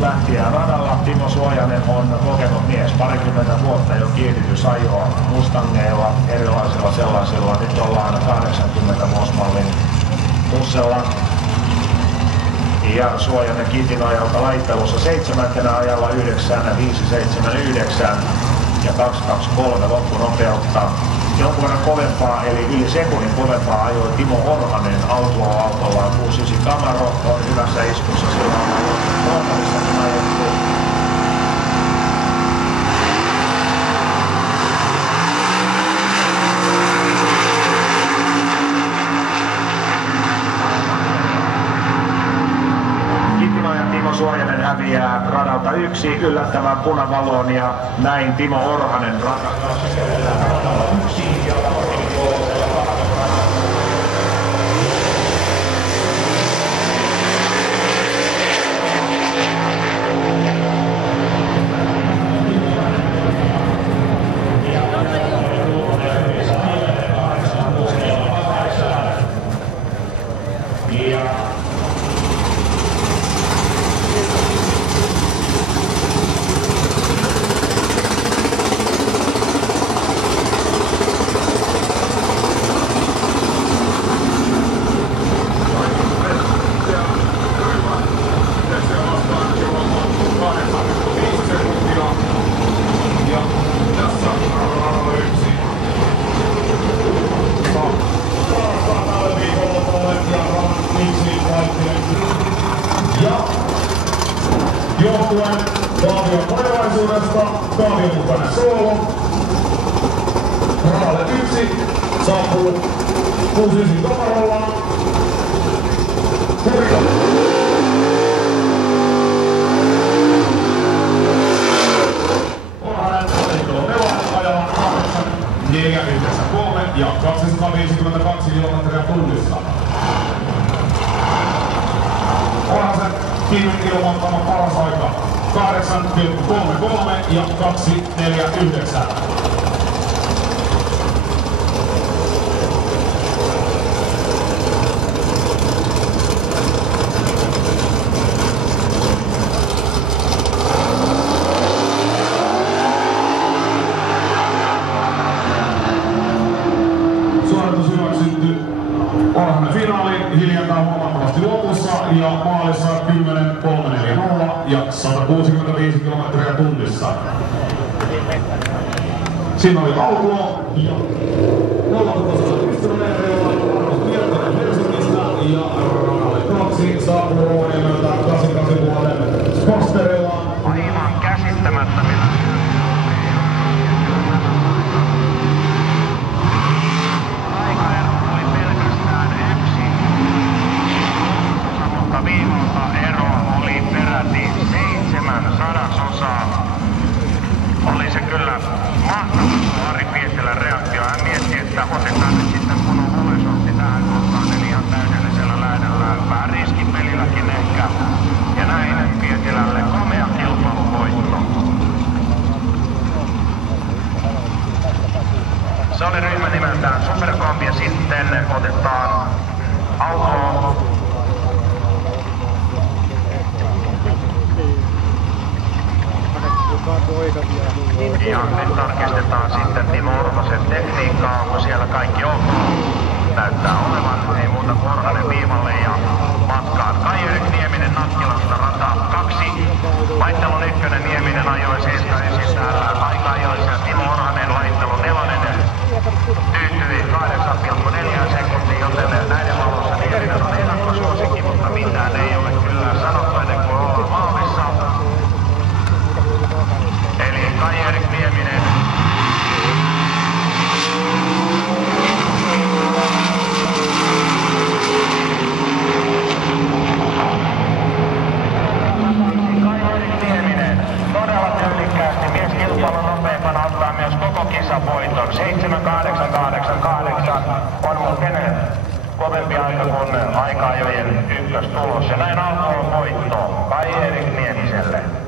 lähtijää radalla. Timo Suojanen on kokenut mies, parikymmentä vuotta jo kiihdytysajoa Mustangeilla, erilaisilla sellaisilla. Nyt ollaan 80 Moss-mallin bussella. Ja Suojanen Kitinojalta laittelussa 7. ajalla 9.579 ja 2.23 loppunopeutta. Jonkun verran kovempaa, eli yli sekunnin kovempaa ajoi Timo Orhanen autollaan 69 Camaro on hyvässä iskussa. Sillä on Ruotsalissakin ajettu. Suojanen häviää radalta 1 yllättävän punavalon ja näin Timo Orhanen radalta 1. Johtuen Kaavion tulevaisuudesta, Kaavion mukainen soolo. Radalle 1 saapuu 69 Camarolla. Orhanen ajalla 8.493 ja 252 kilometriä tunnissa. Orhasen Kiinnin ilmoittama paras aika 8.33 ja 2.49. Suoritus hyväksytty. Orhanen finaali hiljentää huomattavasti lopussa ja maalissa 10.340 ja 165 kilometriä tunnissa. Siinä oli Autulo ja 0,1 pistenumeroilla Tietoinen Helsingistä ja radalle 2 saapuu Rovaniemältä 88 vuoden Sportsterilla. Aivan käsittämättä viivalta ero oli peräti 0,07. Oli se kyllä mahtava Ari Pietilän reaktio. Hän mietti, että otetaan nyt sitten kunnon hulesotti tähän kohtaan, eli ihan täydellisellä lähdöllä. Vähän riskipelilläkin ehkä. Ja näin Pietilälle komea kilpailuvoitto. Se oli ryhmä nimeltään Supercomp ja sitten otetaan auto. Ja nyt tarkistetaan sitten Timo Orhosen tekniikkaa, onko siellä kaikki ok. Näyttää olevan, ei muuta kuin Orhanen viivalle ja matkaan. Kai-Erik Nieminen Nakkilasta rata 2. Laittelun 1 Nieminen ajoi 7 täällä aika ajoissa. Timo Orhanen laittelu 4. Tyytyi 8,4 sekuntia, joten näiden valossa Nieminen on ennakkosuosikki, mutta mitään ei ole kyllä sanottu ennen kuin ollaan maalissa. Eli Kai-Erik Nieminen. Kai-Erik Nieminen todella tyylikkäästi mies kilpailun nopeampana ottaa myös koko kisavoiton. 7.888 on muuten kovempi aika kuin aika-ajojen ykköstulos. Ja näin alkoi voitto Kai-Erik Niemiselle.